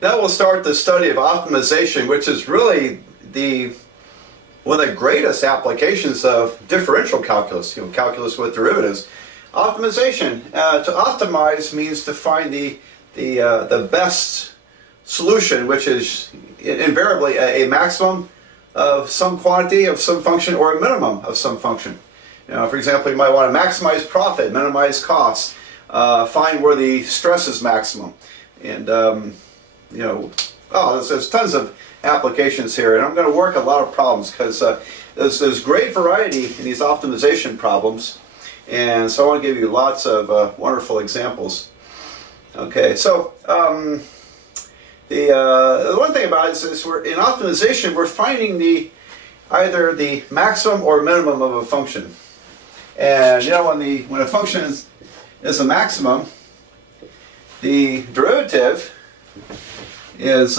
Now we'll start the study of optimization, which is really one of the greatest applications of differential calculus, calculus with derivatives. Optimization. To optimize means to find the best solution, which is invariably a maximum of some quantity of some function or a minimum of some function. For example, you might want to maximize profit, minimize costs, find where the stress is maximum, and there's tons of applications here, and I'm going to work a lot of problems because there's great variety in these optimization problems, and so I want to give you lots of wonderful examples. Okay, so the one thing about it is we're in optimization, we're finding either the maximum or minimum of a function, and when a function is a maximum, the derivative is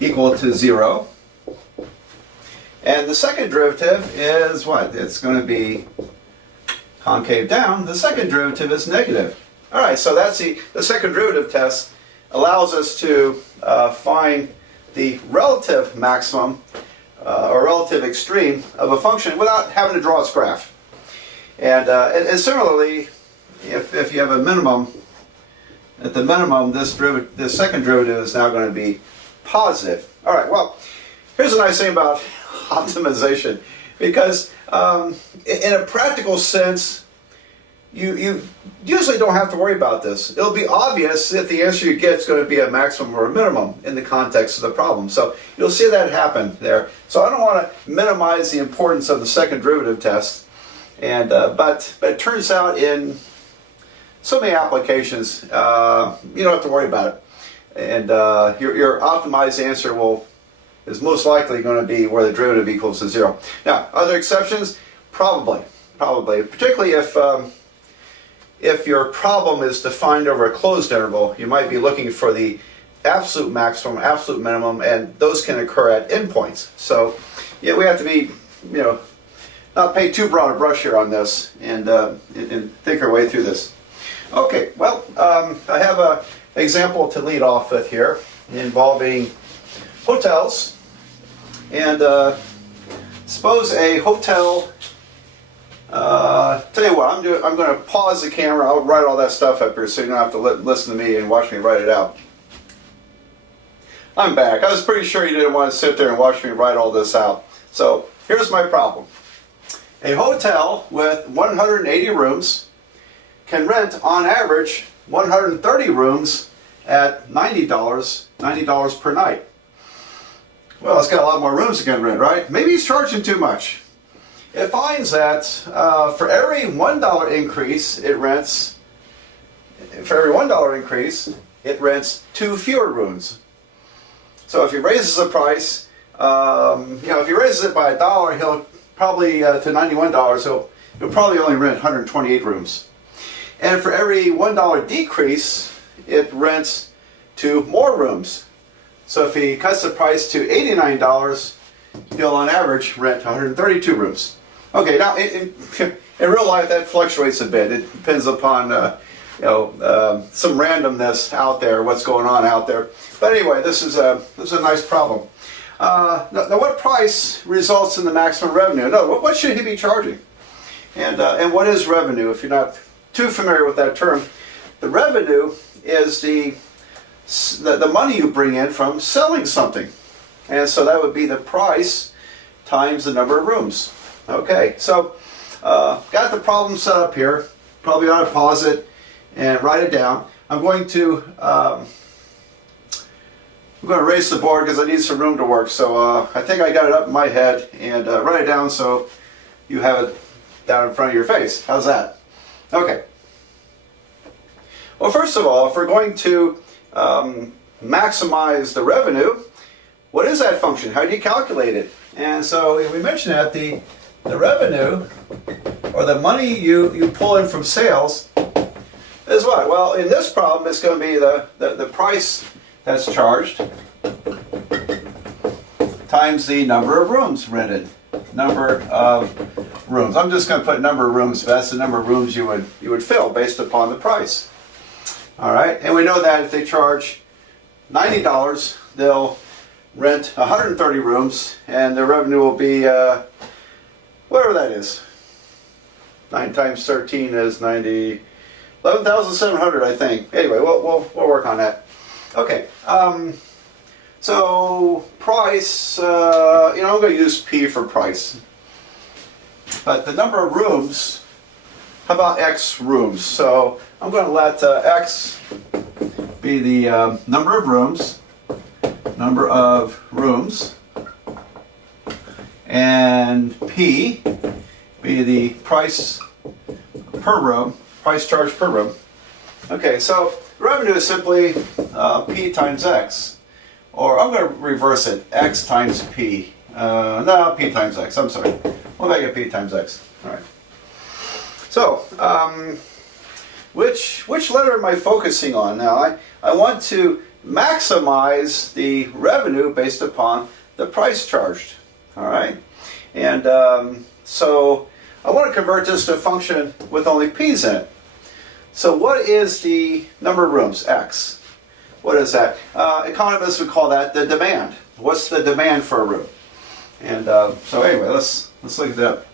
equal to 0, and the second derivative is what? It's going to be concave down. The second derivative is negative. All right, so that's the second derivative test allows us to find the relative maximum or relative extreme of a function without having to draw its graph. And similarly, if you have a minimum, at the minimum, this second derivative is now going to be positive. All right, well, here's a nice thing about optimization, because in a practical sense, you usually don't have to worry about this. It'll be obvious if the answer you get is going to be a maximum or a minimum in the context of the problem. So you'll see that happen there. So I don't want to minimize the importance of the second derivative test, but it turns out in so many applications, you don't have to worry about it. And your optimized answer is most likely going to be where the derivative equals to 0. Now, are there exceptions? Probably, particularly if your problem is defined over a closed interval. You might be looking for the absolute maximum, absolute minimum, and those can occur at endpoints. So, yeah, we have to be, not paint too broad a brush here on this, and think our way through this. Okay, well, I have an example to lead off with here involving hotels. And suppose a hotel, tell you what, I'm going to pause the camera. I'll write all that stuff up here so you don't have to listen to me and watch me write it out. I'm back. I was pretty sure you didn't want to sit there and watch me write all this out. So here's my problem. A hotel with 180 rooms can rent, on average, 130 rooms at $90 per night. Well, it's got a lot more rooms it can rent, right?Maybe he's charging too much. It finds that for every $1 increase, it rents 2 fewer rooms. So if he raises the price, if he raises it by $1, he'll probably to $91. He'll probably only rent 128 rooms. And for every $1 decrease, it rents 2 more rooms. So if he cuts the price to $89, he'll on average rent 132 rooms. Okay, now in real life that fluctuates a bit. It depends upon some randomness out there, what's going on out there. But anyway, this is a nice problem. Now what price results in the maximum revenue? No, what should he be charging? And what is revenue? If you're not too familiar with that term, the revenue is the money you bring in from selling something. And so that would be the price times the number of rooms. Okay, so got the problem set up here. Probably ought to pause it and write it down. I'm going to erase the board because I need some room to work. So I think I got it up in my head, and write it down so you have it down in front of your face. How's that? Okay. Well, first of all, if we're going to maximize the revenue, what is that function? How do you calculate it? And so we mentioned that the revenue, or the money you pull in from sales, is what? Well, in this problem, it's going to be the price that's charged times the number of rooms rented. Number of rooms. I'm just going to put number of rooms, but that's the number of rooms you would fill based upon the price. All right, and we know that if they charge $90, they'll rent 130 rooms, and their revenue will be whatever that is. 9 times 13 is 90, 11,700, I think. Anyway, we'll work on that. Okay. So price, I'm going to use P for price. But the number of rooms, how about X rooms? So I'm going to let X be the number of rooms, and P be the price per room, price charged per room. Okay, so revenue is simply P times X. Or I'm going to reverse it, X times P. No, P times X, I'm sorry. We'll make it P times X. All right. So, which letter am I focusing on now? I want to maximize the revenue based upon the price charged. All right. And so I want to convert this to a function with only P's in it. So what is the number of rooms, X? What is that? Economists would call that the demand. What's the demand for a room? And so anyway, let's look at that.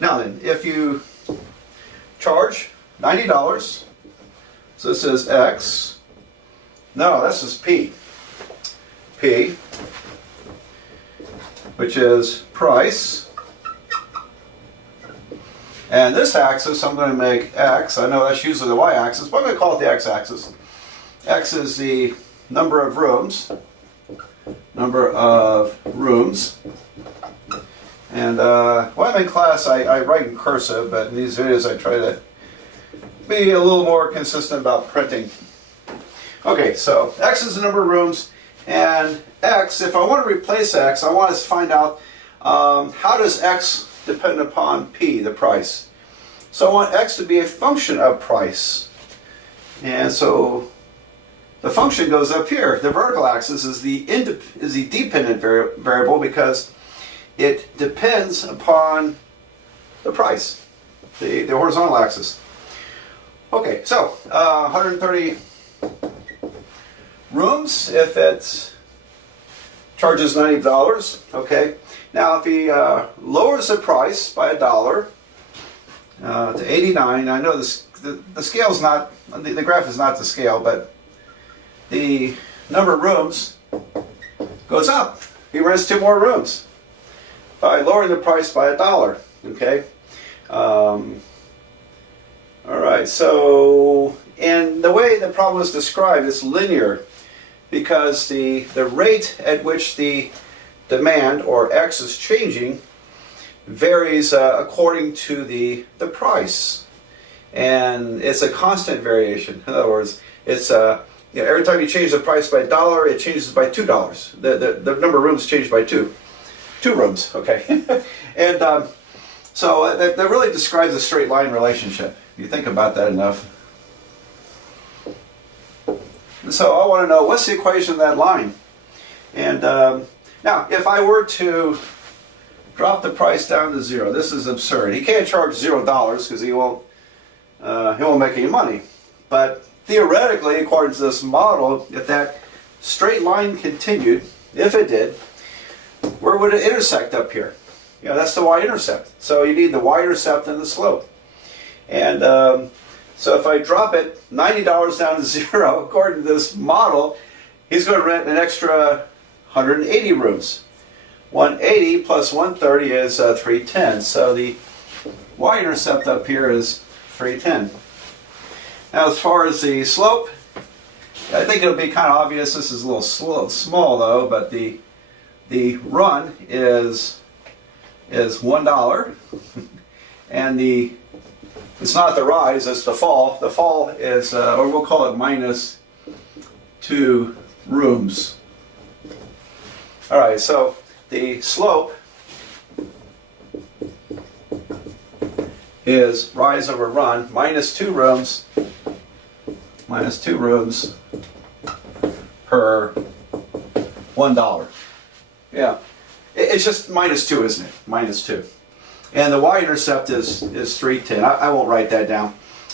Now then, if you charge $90, so this is X. No, this is P. P, which is price. And this axis, I'm going to make X. I know that's usually the y-axis, but I'm going to call it the x-axis. X is the number of rooms. And when I'm in class, I write in cursive, but in these videos I try to be a little more consistent about printing. Okay, so X is the number of rooms, and X, if I want to replace X, I want to find out how does X depend upon P, the price. So I want X to be a function of price. And so the function goes up here. The vertical axis is the dependent variable because it depends upon the price, the horizontal axis. Okay, so 130 rooms if it charges $90. Okay, now if he lowers the price by $1 to 89, I know the scale's not, the graph is not to scale, but the number of rooms goes up. He rents 2 more rooms by lowering the price by $1. Okay. All right. So, and the way the problem is described is linear, because the rate at which the demand, or X, is changing varies according to the price, and it's a constant variation. In other words, it's every time you change the price by $1, it changes by $2. The number of rooms change by 2 rooms. Okay, and so that really describes a straight line relationship. If you think about that enough. So I want to know, what's the equation of that line? And now, if I were to drop the price down to 0, this is absurd. He can't charge $0 because he won't make any money. But theoretically, according to this model, if that straight line continued, if it did, where would it intersect up here? That's the y-intercept. So you need the y-intercept and the slope. And so if I drop it $90 down to 0, according to this model, he's going to rent an extra 180 rooms. 180 plus 130 is 310. So the y-intercept up here is 310. Now, as far as the slope, I think it'll be kind of obvious. This is a little small though, but the run is $1, and it's not the rise, it's the fall. The fall is, or we'll call it -2 rooms. All right, so the slope is rise over run, -2 rooms, -2 rooms per $1. Yeah, it's just -2, isn't it? -2. And the y-intercept is 310. I won't write that down.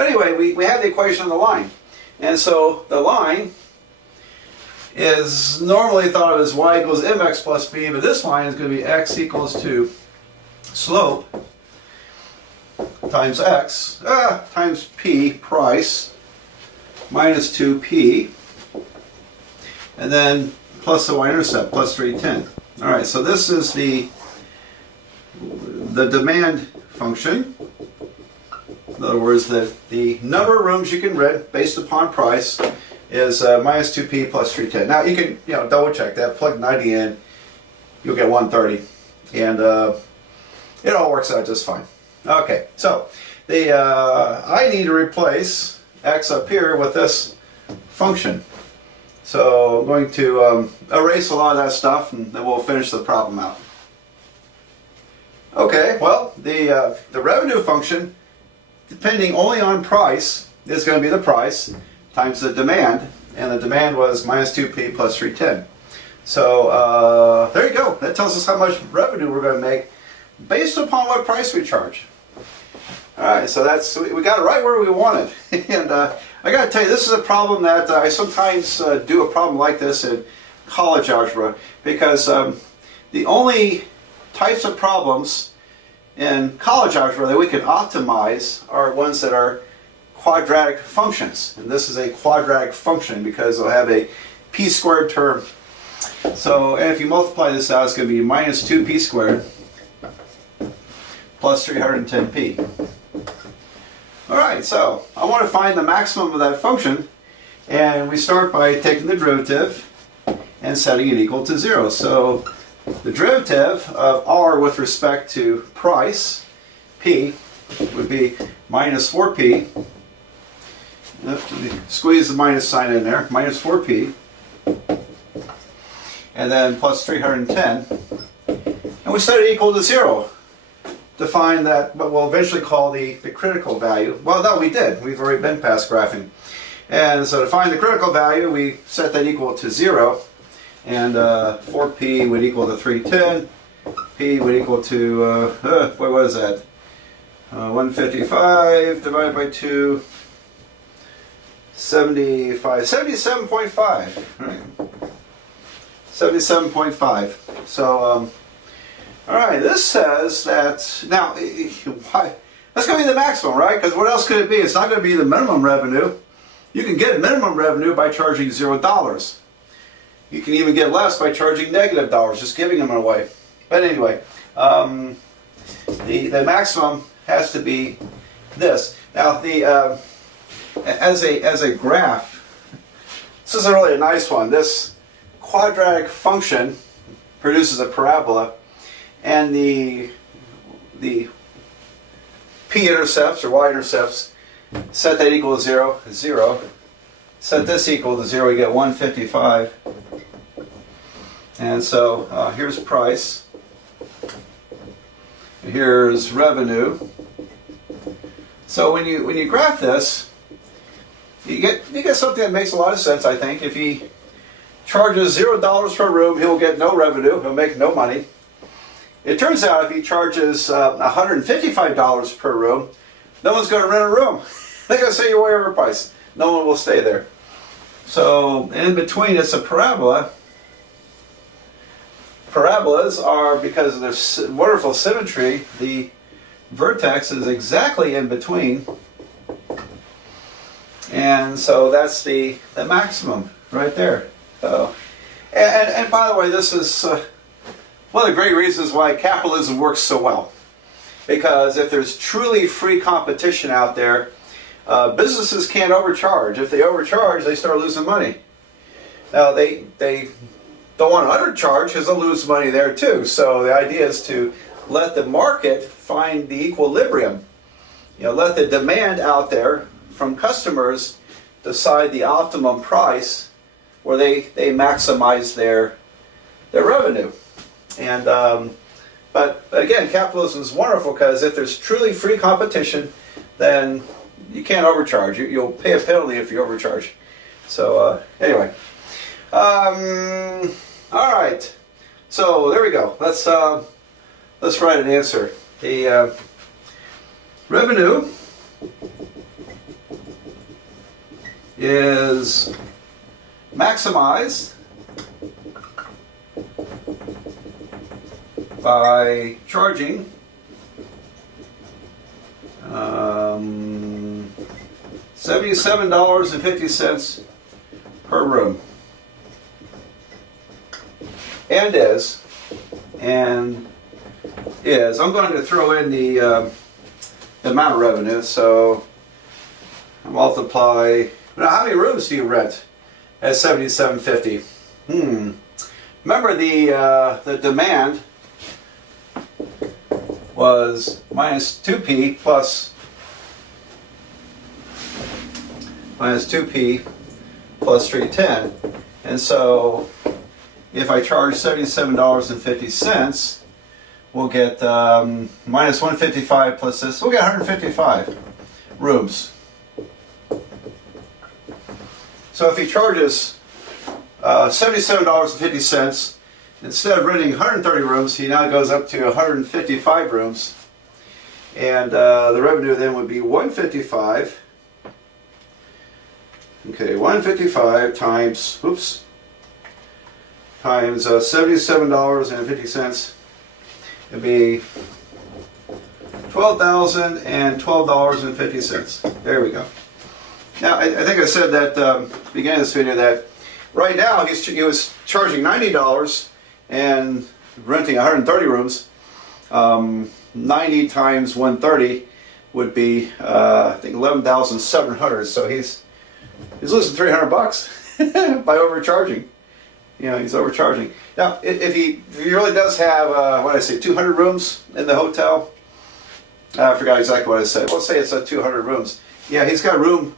But anyway, we have the equation of the line. And so the line is normally thought of as y equals mx plus b, but this line is going to be x equals to slope times x times p, price, minus 2p, and then plus the y-intercept, plus 310. All right, so this is the demand function. In other words, the number of rooms you can rent based upon price is minus 2p plus 310. Now you can double check that, plug 90 in, you'll get 130, and it all works out just fine. Okay, so I need to replace x up here with this function. So I'm going to erase a lot of that stuff, and then we'll finish the problem out. Okay, well, the revenue function, depending only on price, is going to be the price times the demand, and the demand was minus 2p plus 310. So there you go. That tells us how much revenue we're going to make based upon what price we charge. All right, so we got it right where we wanted. And I got to tell you, this is a problem that I sometimes do a problem like this in college algebra, because the only types of problems in college algebra that we can optimize are ones that are quadratic functions. And this is a quadratic function because it'll have a p squared term. So, and if you multiply this out, it's going to be minus 2p squared plus 310p. Alright, so I want to find the maximum of that function, and we start by taking the derivative and setting it equal to 0. So the derivative of r with respect to price, p, would be minus 4p. Squeeze the minus sign in there, minus 4p. And then plus 310. And we set it equal to 0. To find that, what we'll eventually call the critical value. Well, no, we did. We've already been past graphing. And so to find the critical value, we set that equal to 0. And 4p would equal to 310. P would equal to, what was that? 155 divided by 2. 75. 77.5. Right. 77.5. So, all right, this says that, now, why? That's going to be the maximum, right? Because what else could it be? It's not going to be the minimum revenue. You can get minimum revenue by charging $0. You can even get less by charging negative dollars, just giving them away. But anyway, the maximum has to be this. Now, as a graph, this isn't really a nice one. This quadratic function produces a parabola. And the p-intercepts or y-intercepts, set that equal to 0, 0. Set this equal to 0, you get 155. And so here's price. Here's revenue. So when you graph this, you get something that makes a lot of sense, I think. If he charges $0 per room, he'll get no revenue, he'll make no money. It turns out if he charges $155 per room, no one's going to rent a room. They're going to say you're way overpriced. No one will stay there. So in between, it's a parabola. Parabolas are, because of their wonderful symmetry, the vertex is exactly in between. And so that's the maximum right there. So, and by the way, this is one of the great reasons why capitalism works so well. Because if there's truly free competition out there, businesses can't overcharge. If they overcharge, they start losing money. Now, they don't want to undercharge because they'll lose money there too. So the idea is to let the market find the equilibrium. Let the demand out there from customers decide the optimum price where they maximize their revenue. And but again, capitalism is wonderful because if there's truly free competition, then you can't overcharge. You'll pay a penalty if you overcharge. So anyway, all right. So there we go. Let's write an answer. The revenue is maximized by charging $77.50 per room. And I'm going to throw in the amount of revenue, so I multiply. Now, how many rooms do you rent at $77.50? Remember the demand was minus 2p plus 310, and so if I charge $77.50, we'll get minus 155 plus this. We'll get 155 rooms. So if he charges $77.50, instead of renting 130 rooms, he now goes up to 155 rooms, and the revenue then would be 155. Okay, 155 times $77.50. It'd be $12,012.50. There we go. Now, I think I said that beginning of this video that right now he was charging $90 and renting 130 rooms. 90 times 130 would be I think 11,700. So he's losing $300 by overcharging. You know, he's overcharging. Now, if he really does have, what did I say, 200 rooms in the hotel? I forgot exactly what I said. Let's say it's 200 rooms. Yeah, he's got room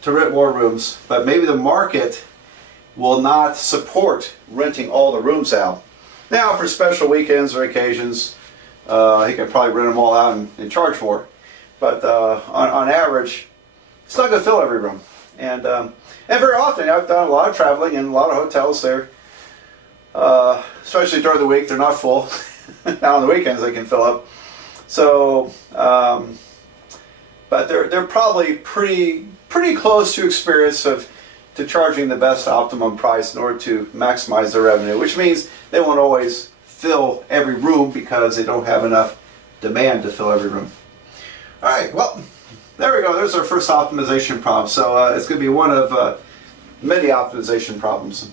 to rent more rooms, but maybe the market will not support renting all the rooms out. Now, for special weekends or occasions, he can probably rent them all out and charge for it. But on average, it's not going to fill every room. And very often, I've done a lot of traveling in a lot of hotels there. Especially during the week, they're not full. Now on the weekends, they can fill up. So, but they're probably pretty close to experience to charging the best optimum price in order to maximize their revenue, which means they won't always fill every room because they don't have enough demand to fill every room. All right, well, there we go. There's our first optimization problem. So it's going to be one of many optimization problems.